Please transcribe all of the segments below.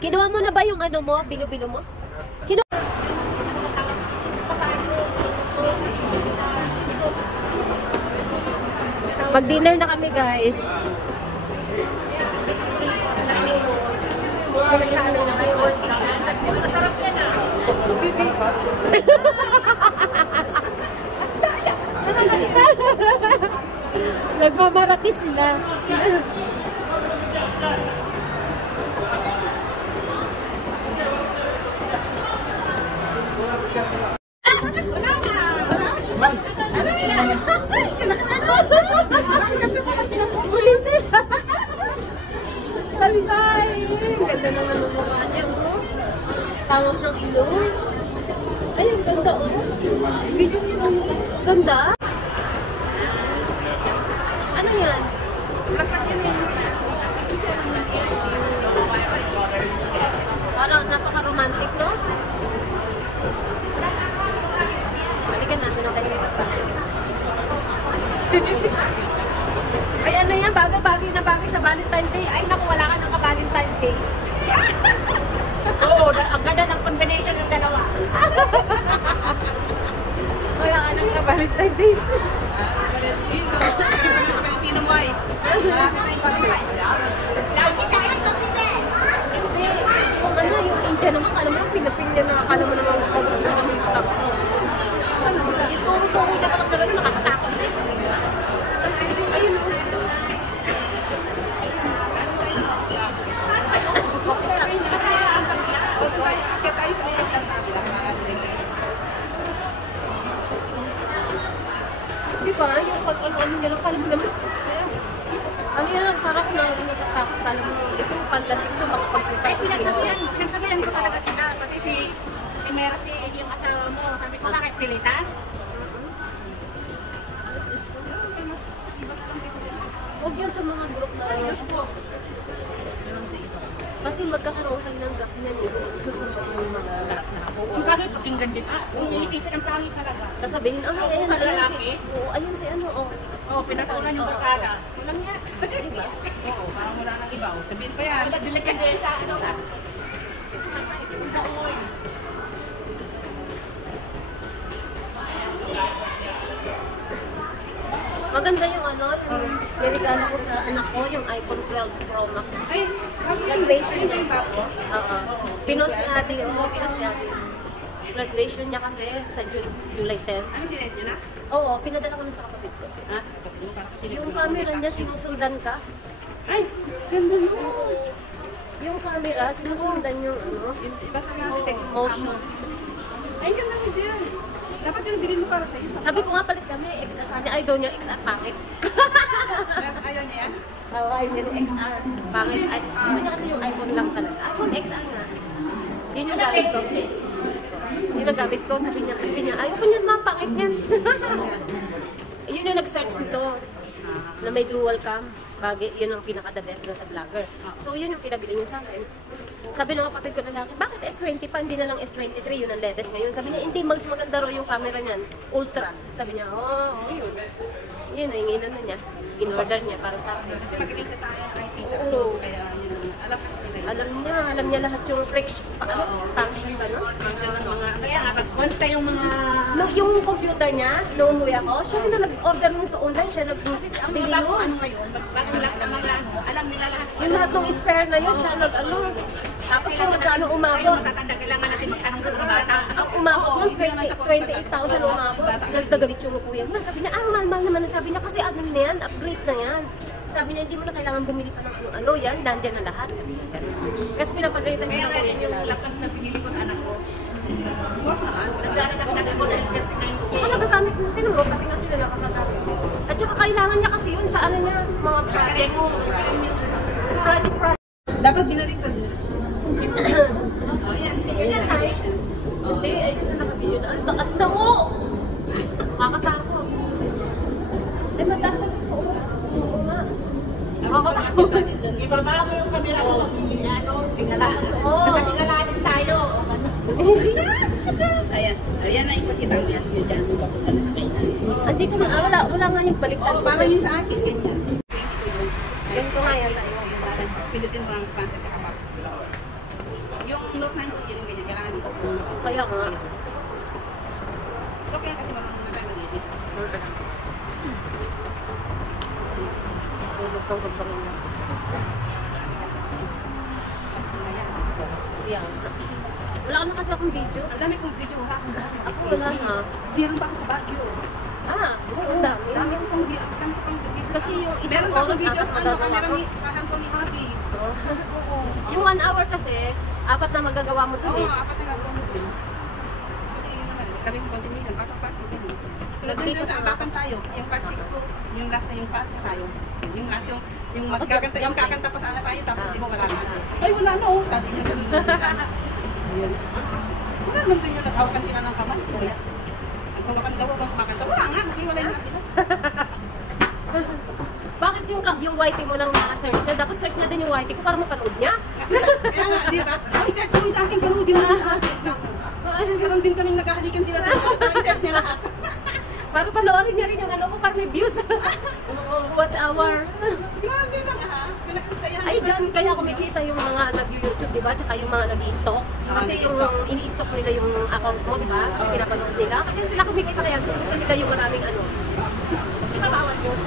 Kinuha mo na ba yung ano mo? Bilo-bilo mo? Mag-dinner na kami, guys. Nagmamaratis na. Sulisit! Salbay! Ganda naman ng mukha niya, oh. Tangos ng ilong. Ay, ang ganda, oh. Video niyo lang. Ganda? Ano yan? Parang napaka-romantic, no? Balikan natin ang tayo. Ay, ano yan? Bagay-bagay na bagay sa Valentine Day. Ay, naku, wala ka ng ka-Valentine Days. Oo, ang ganda ng combination ng dalawa. Wala ka ng ka-Valentine Days. Valentino. Valentino mo ay. Marami tayong Valentine. Kasi, yung ano, yung India naman, kala mo lang, Pilipinyo na, kala mo naman, gusto sa kanya yung tag. Ituro-turo niya parang na gano'n, nakakatakot eh. Ayun, di ba? Yung pag-ano niya lang, kala mo naman. Ano yan lang, parang kung natatakot, kala mo, itong paglasing ko, makapagpunta ko siya. Pinagsabihan ko talaga sila. Pati si Mercy, yung asawa mo. Sabi ko, bakit pilitan? Huwag yan sa mga group na yun. Kasi magkakaroon kayo ng gap niyan eh. Susunod mo yung mga lahat na ako. Kung bakit pakinggan din, iisipin ang pangit talaga. Sasabihin, oh, ayan si, ayan si ano, oh. Oo, pinatulan yung barkada. Walang niya. Diba? Oo, parang wala nang iba. Sabihin pa yan. Dilagan din sa ano. Maganda yung ano, yung niregalo ko sa anak ko, yung iPhone 12 Pro Max. Ay, graduation niya. Oo. Pinost ni ate, pinost ni ate. Graduation niya kasi sa July 10. ano sinet niya na? Oo, pinadala ko na sa kapatid ko. Ah, sa kapatid mo. Yung camera niya, sinusundan ka. Ay, ganda mo. Yung camera, sinusundan yung ano, Iba sa mga detective motion. Ay, ganda mo din. Dapat yung bilhin mo para sa'yo. Sabi ko nga palit kami, XR sa kanya. Ay, daw niya XR, pangit. Ayaw niya yan? Oo, ayaw niya ng XR. Pangit. Ay, gusto niya kasi yung iPhone lang talaga. iPhone XR na. Yun yung gamit ko. Yun yung gamit ko. Sabi niya, ayaw ko niyan, ma, pangit niyan. Yun yung nag-search nito. Na may dual cam. Bagay, yun ang pinaka-the best doon sa vlogger. So, yun yung pinabili niya sa akin. Sabi ng kapatid ko na laki, bakit S20 pa, hindi na lang S23, yun ang latest ngayon. Sabi niya, hindi, mas maganda raw yung camera niyan, ultra. Sabi niya, yun. Yun, nahinginan na niya. In-order niya para sa akin. Kasi magaling siya sa IT. Oo. Kaya yun, alam kasi nila. Alam niya lahat yung function ba, no? Function ng mga, kaya nga, pag-conta yung mga... No, yung computer niya, nung umuwi ako, siya na nag-order nung sa online, siya nag-bili Ang yun. bago ano ngayon, bago lahat ng mga alam nila lahat. Yung lahat ng spare na yun, siya nag-ano. Tapos kung magkano umabot. Matatanda, kailangan natin magtanong sa bata. Ang umabot nun, 28,000 umabot. Nagdagalit yung kuya niya. Sabi niya, mahal naman. Sabi niya, kasi ano na yan, upgrade na yan. Sabi niya, hindi mo na kailangan bumili pa ng ano, yan, nandiyan na lahat. Kasi pinapagalitan siya ng kuya niya. Yung laptop na pinili ko sa anak ko. Nagdadagdagan ko na Saka nagagamit mo, tinuro, pati nga sila nakasagamit. At saka kailangan niya kasi yun sa ano niya, mga project. Dapat binalik ko din. Oh, yan. Tingnan tayo. Hindi, ayun na nakabili na. Ang taas na mo! Nakakatakot. Ay, mataas kasi po. Oo nga. Nakakatakot. Ibaba mo yung camera mo. Tingala. Nakatingala din tayo. Ayan na ipakita mo yan. Yun dyan. Papunta na sa kanya. Hindi ko na, wala nga yung baliktad. Oo, parang yung sa akin. Ganyan. pindutin mo ang front at back. Yung note 9 hindi rin ganyan, kailangan yung open. Kaya nga. Okay lang kasi marunong na tayo mag-edit. Magpang-magpang na. Yeah. Wala ka na kasi akong video. Ang dami kong video ha. Ako wala na. Meron pa ako sa Baguio. Gusto ko dami. Dami ko pang video. Kasi yung isang Meron pa oras akong video apat sa magagawa camera ko. ni sa handphone ni Happy. Yung 1 hour kasi, 4 na magagawa mo Oo, dun eh. apat na gagawin mo din. Kasi yun naman, lagay mo continuation, part. Tulad din doon sa abakan tayo, yung part 6 ko, yung last na yung part sa tayo. Yung last yung magkakanta, yung kakanta pa sana tayo, tapos di mo wala na. Ay, wala na oh. Sabi niya ganun doon sa Ayun. Wala naman doon yung natawakan sila ng kamay. Kaya, ang kumakanta ko, kumakanta, wala nga, nakiwalay nga sila. Bakit yung YT mo lang naka-search na? Dapat search na din yung YT ko para mapanood niya. Kaya nga, di ba? Ay, search mo sa akin, panoodin mo sa akin. Meron din kaming naghahalikan sila doon, parang search niya lahat. Para panoorin niya rin yung ano ko, para may views. Watch hour. Grabe ka nga ha, pinagpagsayahan. Ay, dyan kaya kumikita yung mga nag-YouTube, di ba? Tsaka yung mga nag-i-stock. Kasi yung ini-stock nila yung account mo, di ba? Kasi pinapanood nila. Kaya sila kumikita kaya gusto nila yung maraming ano. Pinabawal yun.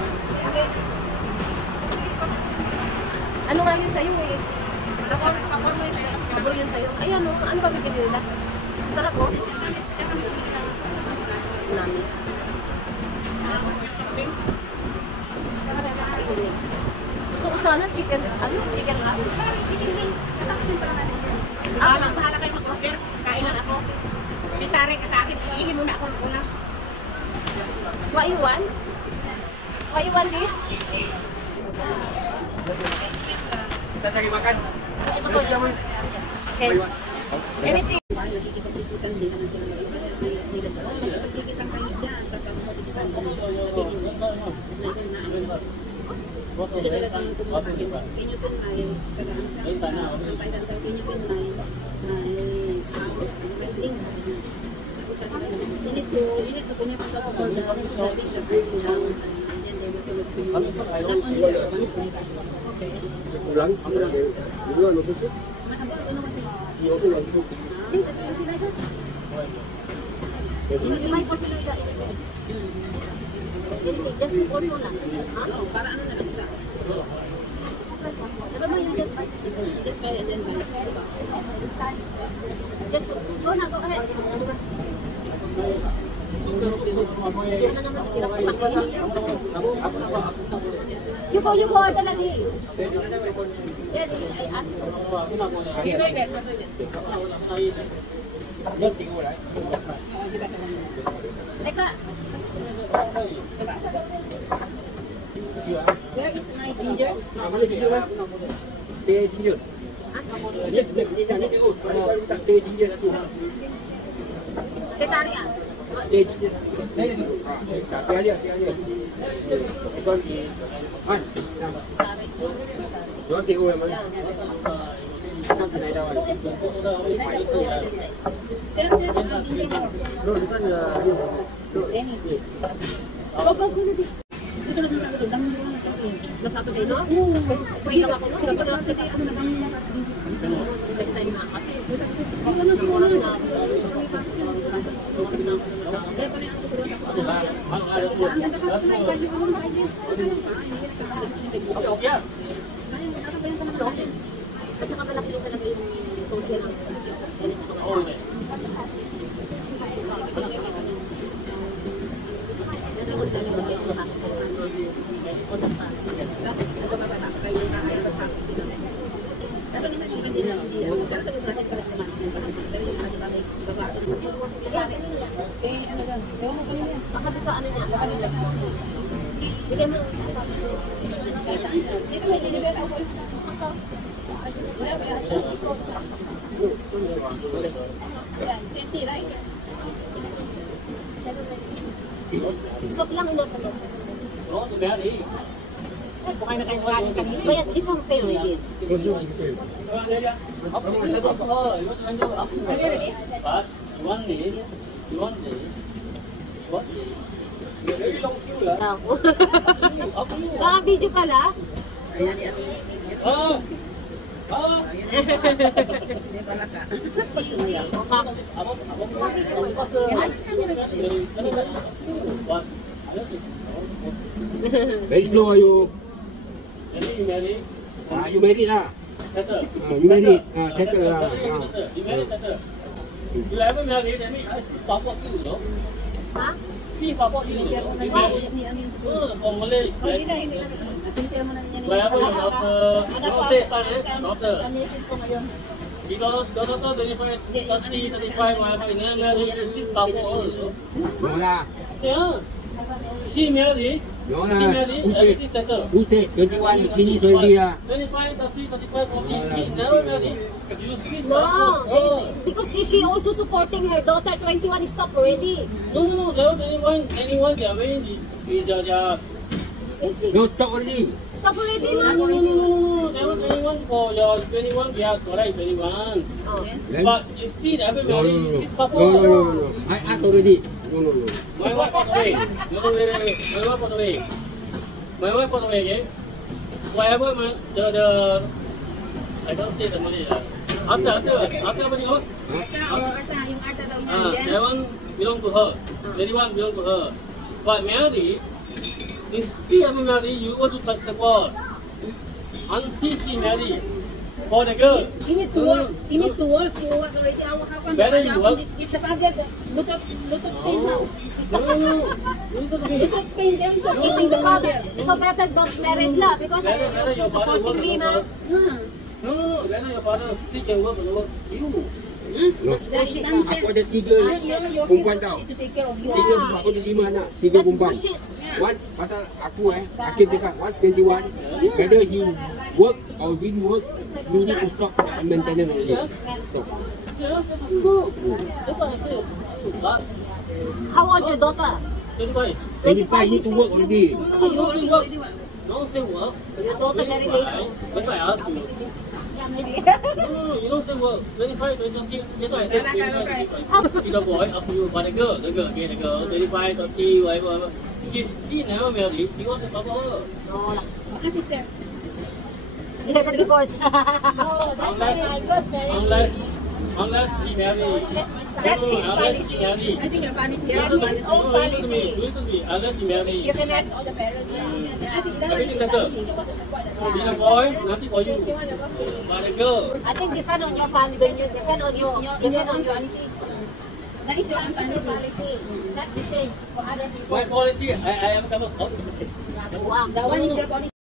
Ano nga yun sa'yo eh? Pag-on mo yun sa'yo. Pabor yun sa'yo. Ay ano ba bibili nila? Sarap mo? Nami. Gusto ko sana chicken rice. Chicken wing. Bahala kayo mag-order. Kain lang ako. Pitare ka sa akin. Iihin muna ako ng una. Waiwan? Waiwan di? Kita cari makan. Ito po yung... Okay. Anything. Sebulan, dulu no susu. Iyo sih no susu. Just also lang. Para ano na lang isa. Diba mo yung just buy? Just buy and then buy. Just go na, go ahead. You go order lagi. Yeah, I asked. Toilet. Teka. Where is my ginger? Teh ginger. Teh ginger tu. Tetaria. Teh ginger. Tiada. Bukan di. Man. Dua teh yang mana? No, di sana. Anything. Go na di. Ito na sa akin. Dami mo na ito. Nasato tayo, no? Free lang ako, no? Dapat lang. Next time na. Kasi, oras na ako. Oras na ako. At saka malaki din talaga yung toast nila. Kasi kung dami mo yung pasok sa otas pa. Ito ba ba? Kayo na kayo sa akin. Pero hindi na hindi. Pero sa iba natin pala naman. Pero yung sa iba may baba. Eh, ano lang? Ewan mo kanina yan. Baka sa ano niya, sa kanila. Bigay mo. Dito may deliver ako. Yan, safety, right? Soup lang inapalo. Bukain na tayong kanin kanina. Kaya isang pero yun. Ako. Baka video pala. Ayan, yan. Hindi pala ka. Pag sumayaw. Very slow are you? You married lah. You married. Settle lah. You ever married? I mean, I support you, no? Ha? He support you. You married? From Malay. Sincere mo na niya ni. Wherever your daughter. Because the daughter 25, 30, 35, whatever, in married, she support her. No lah. Yeah. She married. No She lah. married. Who said? Everything settled. Who said? 21 finish already lah. 25, 30, 35, 40, she never married. You see, No, because she also supporting her daughter. 21 is stop already. No, level 21, they are very, they are, No, stop already. Stop already, no, ma. level 21 for your 21, they are correct, 21. Oh. Then- But you still ever No, married, no, she's no. couple. No, no, no, no. I asked already. No, no, no. My wife passed away. No, wait. My wife passed away. My wife passed away, okay? Whatever, I don't say the money. After money out, Arta, yung Arta daw niya. that one belong to her. 21 belong to her. But married, if she ever married, you want to support until she married. For the girl. She need to work. She need to work. You work already. How come? Better you work. If the father, lutot pain now. No. Lutot pain them for eating the father. So better don't married lah because Better you're your still father work. supporting me, ma. No. Better your father still can work. You. No. That is nonsense. Aku ada 3 Your perempuan kids tau. need to take care of you. 3, aku ada 5 anak. 3 perempuan. bullshit. One, pasal aku Hakim cakap, one 21, whether you work or didn't work, you need to stop the maintenance only. Stop. Yeah, go. That's what I say. But How old your daughter? 25. 25 need to work already. No, say work. Your daughter very lazy. That's why I ask you. No, you don't say work. 25, 20, that's why I say 25. It's a boy, up to you. But the girl, 25, 30, whatever. She never married. He wants to cover her. No lah. Okay, sister. She have a divorce. Unless she married. That is Unless she married. I think your policy. Your Listen to policy. me. No, listen to me. Listen to me. Unless she married. You can ask all the parents. Everything settled. Being a boy, nothing for you. But a girl, I think depend on your family. When you depend on your That is your own policy. That's the same for other people. my quality, I am covered. Wow. That one is your policy.